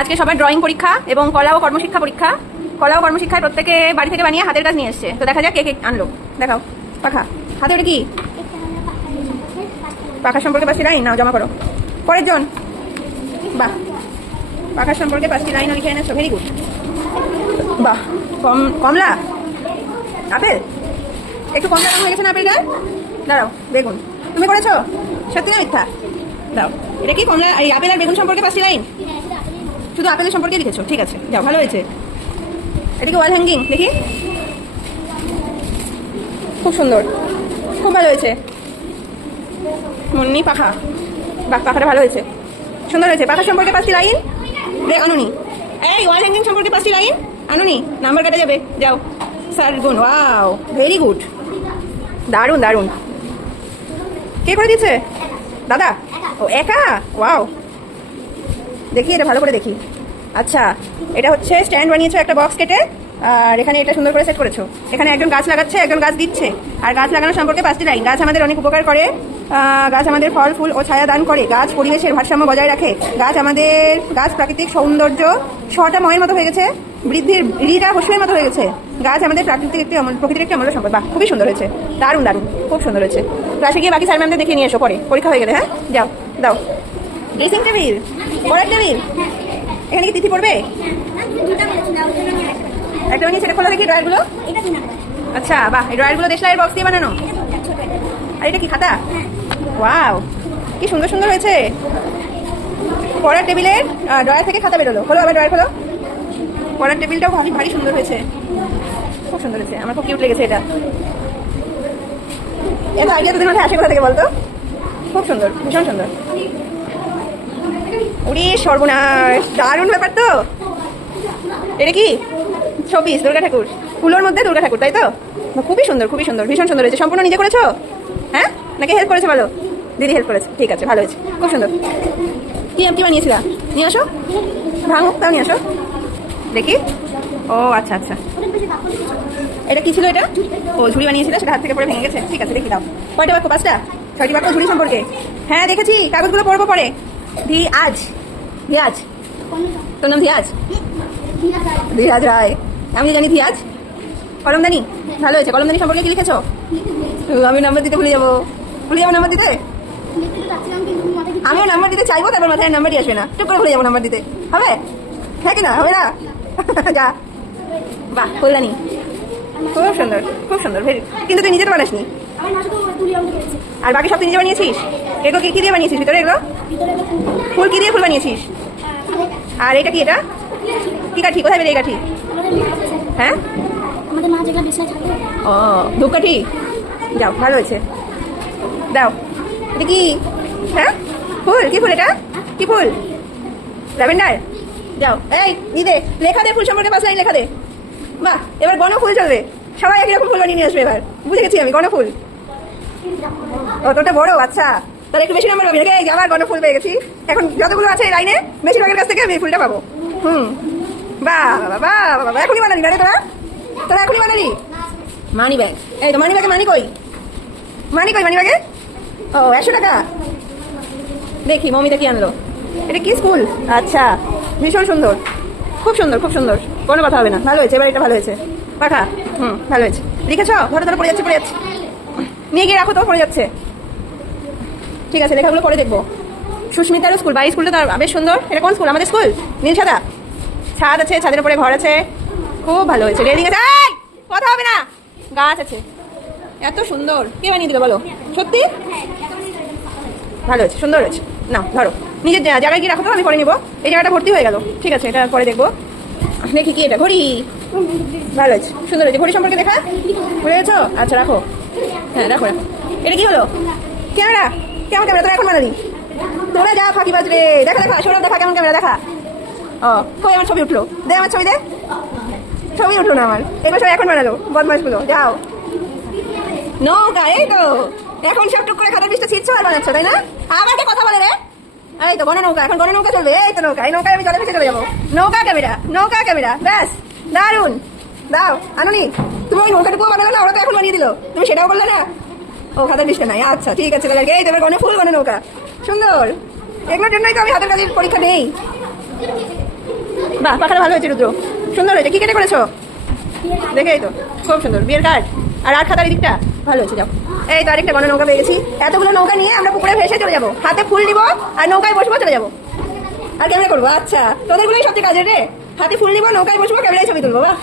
আজকে সবার ড্রয়িং পরীক্ষা এবং কলা ও কর্মশিক্ষা পরীক্ষা। কলা ও কর্মশিক্ষায় প্রত্যেকে বাড়ি থেকে বানিয়ে হাতের কাজ নিয়ে এসছে। তো দেখা যাক কে কে আনলো। দেখাও পাখা হাতে, ওটা কি পাখা সম্পর্কে 5টি লাইন নাও, জমা করো। পরের জন, বাহ, পাখা সম্পর্কে 5টি লাইনও লিখে এনেছো, ভেরি গুড। বাহ, কমলা, আপেল, একটু কমলা রঙ হয়ে গেছে না আপেলটা? দাঁড়াও, বেগুন, তুমি করেছো? সত্যি না মিথ্যা? দাও, এটা কি কমলা এই আপেল আর বেগুন সম্পর্কে 5টি লাইন? শুধু আপেলের সম্পর্কে লিখেছো, ঠিক আছে, যাও, ভালো হয়েছে। এটা কি ওয়াল হ্যাঙ্গিং? দেখি, খুব সুন্দর, খুব ভালো হয়েছে। মুন্নি পাখা, বাহ, পাখাটা ভালো হয়েছে, সুন্দর হয়েছে। পাখা সম্পর্কে 5টি লাইন আনুনি। এই ওয়াল হ্যাঙ্গিং সম্পর্কে 5টি লাইন আনুনি, নাম্বার কাটা যাবে, যাও। 4 গুণ, ওয়াও, ভেরি গুড, দারুণ দারুণ। কে করে দিচ্ছে? দাদা? ও একা, ওয়াও, দেখি এটা ভালো করে দেখি। আচ্ছা, এটা হচ্ছে স্ট্যান্ড বানিয়েছো একটা বক্স কেটে, আর এখানে এটা সুন্দর করে সেট করেছো। এখানে একজন গাছ লাগাচ্ছে, একজন গাছ দিচ্ছে। আর গাছ লাগানো সম্পর্কে 5টি লাইন। গাছ আমাদের অনেক উপকার করে, গাছ আমাদের ফল ফুল ও ছায়া দান করে, গাছ পরিবেশের ভারসাম্য বজায় রাখে, গাছ প্রাকৃতিক সৌন্দর্য, ছটা ময়ের মতো হয়ে গেছে, বৃদ্ধির রিটা হস্যের মতো হয়ে গেছে। গাছ আমাদের প্রকৃতির একটি অমূল্য সম্পদ। বাহ, খুবই সুন্দর হয়েছে, দারুণ দারুণ, খুব সুন্দর হয়েছে। ক্লাসে গিয়ে বাকি স্যার ম্যামদের দেখিয়ে নিয়ে এসো পরে, পরীক্ষা হয়ে গেলে। হ্যাঁ, যাও, দাও। ড্রেসিং টেবিল, পড়ার টেবিল, এখানে কি তিথি পড়বে? একটা বানিয়েছে, এটা খোলা দেখি ড্রয়ারগুলো। আচ্ছা, বাহ, এই ড্রয়ারগুলো দেশলাইয়ের বক্স দিয়ে বানানো। আর এটা কি খাতা? ওয়াও, কি সুন্দর সুন্দর হয়েছে। পড়ার টেবিলের ড্রয়ার থেকে খাতা বেরোলো, খোলো আবার ড্রয়ার খোলো। পড়ার টেবিলটাও ভারী ভারী সুন্দর হয়েছে, খুব সুন্দর হয়েছে, আমার খুব কিউট লেগেছে এটা। এত আইডিয়া তোদের মাথায় আসে কোথা থেকে বলতো? খুব সুন্দর, ভীষণ সুন্দর। ওরে সর্বনাশ, দারুণ ব্যাপার তো। এটা কি ছবি? দুর্গা ঠাকুর, ফুলোর মধ্যে দুর্গা ঠাকুর, তাই তো? খুবই সুন্দর, খুবই সুন্দর, ভীষণ সুন্দর হয়েছে। সম্পূর্ণ নিজে করেছো? হ্যাঁ, নাকি হেল্প করেছে? বলো, দিদি হেল্প করেছে, ঠিক আছে, ভালো হয়েছে, খুব সুন্দর। কি কি বানিয়েছিলা? নিয়ে আসো, ভাঙো, তাও নিয়ে আসো দেখি। ও আচ্ছা আচ্ছা, এটা কি ছিল? এটা ও ঝুড়ি বানিয়েছিল, সেটা হাত থেকে পড়ে ভেঙে গেছে, ঠিক আছে, দেখি দাও। কয়টা বাক্য? 5টা, 6টি বাক্য ঝুড়ি সম্পর্কে। হ্যাঁ দেখেছি, কাগজগুলো পড়বো পরে। ধিয়াজ, ধিয়াজ, তোর নাম ধিয়াজ? ধীরাজ রায়, আমি জানি ধিয়াজ। কলমদানি, ভালো হয়েছে। কলমদানি সম্পর্কে কি লিখেছো? আমি নাম্বার দিতে ভুলে যাবো নাম্বার দিতে। আমিও নাম্বার দিতে চাইবো, তারপর মাথায় নাম্বারই আসবে না, টুক করে ভুলে যাবো নাম্বার দিতে। হবে? হ্যাঁ কিনা, হবে না? যা, বাহ, কল্যাণী, খুব সুন্দর, খুব সুন্দর, ভেরি। কিন্তু তুই নিজে তো বানাসনি, আর বাকি সব তুই নিজে বানিয়েছিস। এগুলো কি দিয়ে বানিয়েছিস? ভিতরে এগুলো ফুল কি দিয়ে ফুল বানিয়েছিস? আর এটা কি? এটা কি কাঠি? কোথায় বেরিয়ে কাঠি? হ্যাঁ, ও ধূপকাঠি, যাও, ভালো হয়েছে, দাও। এটা কি? হ্যাঁ, ফুল, কি ফুল এটা? কি ফুল? ল্যাভেন্ডার, যাও। এই দিদে, লেখা দে, ফুল সম্পর্কে 5 লাইন লেখা দে। বাহ, এবার গণফুল চলবে, সবাই একই রকম ফুল বানিয়ে নিয়ে আসবে এবার, বুঝে গেছি আমি, গণফুল। অতটা বড়, আচ্ছা, তাহলে একটু বেশি নাম্বার পাবি নাকি? এই আবার গণফুল পেয়ে গেছি। এখন যতগুলো আছে এই লাইনে, বেশিরভাগের কাছ থেকে আমি এই ফুলটা পাবো। বাহ বাবা, বাবা, এখনই বানালি না রে তোরা? তোরা এখনই বানালি? মানি ব্যাগ, এই তো মানি ব্যাগে মানি কই? মানি কই মানি ব্যাগে? ও 100 টাকা। দেখি মমিতা কি আনলো। এটা কি স্কুল? আচ্ছা, ভীষণ সুন্দর, খুব সুন্দর, খুব সুন্দর, কোনো কথা হবে না, ভালো হয়েছে। এবার এটা ভালো হয়েছে, পাখা, ভালো হয়েছে। লিখেছ? ধরো ধরো, পড়ে যাচ্ছে, পড়ে যাচ্ছে, নিয়ে গিয়ে রাখো তো, পড়ে যাচ্ছে। ঠিক আছে, লেখাগুলো পরে দেখবো। সুস্মিতারও স্কুল, বাড়ি স্কুলটা তার বেশ সুন্দর। এটা কোন স্কুল? আমাদের স্কুল, নীল সাদা, ছাদ আছে, ছাদের উপরে ঘর আছে, খুব ভালো হয়েছে। রেলিং আছে, কথা হবে না, গাছ আছে, এত সুন্দর। কে বানিয়ে দিল বলো? সত্যি ভালো হয়েছে, সুন্দর হয়েছে। না ধরো, নিজের জায়গায় গিয়ে রাখো তো, আমি পরে নিবো। এই জায়গাটা ভর্তি হয়ে গেল, ঠিক আছে, এটা পরে দেখবো। দেখি কি এটা? ঘড়ি, ভালো হয়েছে, সুন্দর হয়েছে। ঘড়ি সম্পর্কে দেখা ভুলে গেছো? আচ্ছা রাখো, হ্যাঁ রাখো রাখো। এটা কি হলো? ক্যামেরা, কেমন ক্যামেরা? তোরা এখন বানালি? তোরা যা ফাঁকি বাজবে, দেখা দেখা, সৌরভ দেখা, কেমন ক্যামেরা দেখা। ও কই, আমার ছবি উঠলো, দে আমার ছবি, দে। ছবি উঠলো না আমার, এবার সব এখন বানালো, বদমাশগুলো, যাও। নৌকা, এই তো এখন সব টুক করে খাতার পিসটা ছিটছো আর বানাচ্ছ, তাই না? আমাকে কথা বলে রে। এই তো গণ নৌকা, এখন গণ নৌকা চলবে। এই তো নৌকা, এই নৌকায় আমি জলে ভেসে চলে যাবো। নৌকা ক্যামেরা, নৌকা ক্যামেরা, ব্যাস, দারুন। দাও, আনুনি, তুমি ওই নৌকাটুকু বানালো না? ওরা তো এখন বানিয়ে দিল, তুমি সেটাও বললে না। ও খাতার পিসটা নাই, আচ্ছা ঠিক আছে, তাহলে এই তো এবার গণ ফুল, গণ নৌকা, সুন্দর। এগুলোর জন্যই তো আমি হাতের কাজের পরীক্ষা নেই। বাহ, পাখাটা ভালো হয়েছে রুদ্র, সুন্দর হয়েছে। কি কেটে করেছো? দেখে এই তো খুব সুন্দর বিয়ের কার্ড। আর খাতার দিকটা ভালো হয়েছে। যাও, এই তো আরেকটা গণ নৌকা পেয়ে গেছি। এতগুলো নৌকা নিয়ে আমরা পুকুরে ভেসে চলে যাবো, হাতে ফুল দিব আর নৌকায় বসবো, চলে যাবো। আর ক্যামেরা করবো। আচ্ছা, তোদেরগুলোই সবচেয়ে কাজের রে। হাতে ফুল দিব, নৌকায় বসবো, ক্যামেরায় ছবি তুলবো। বাহ।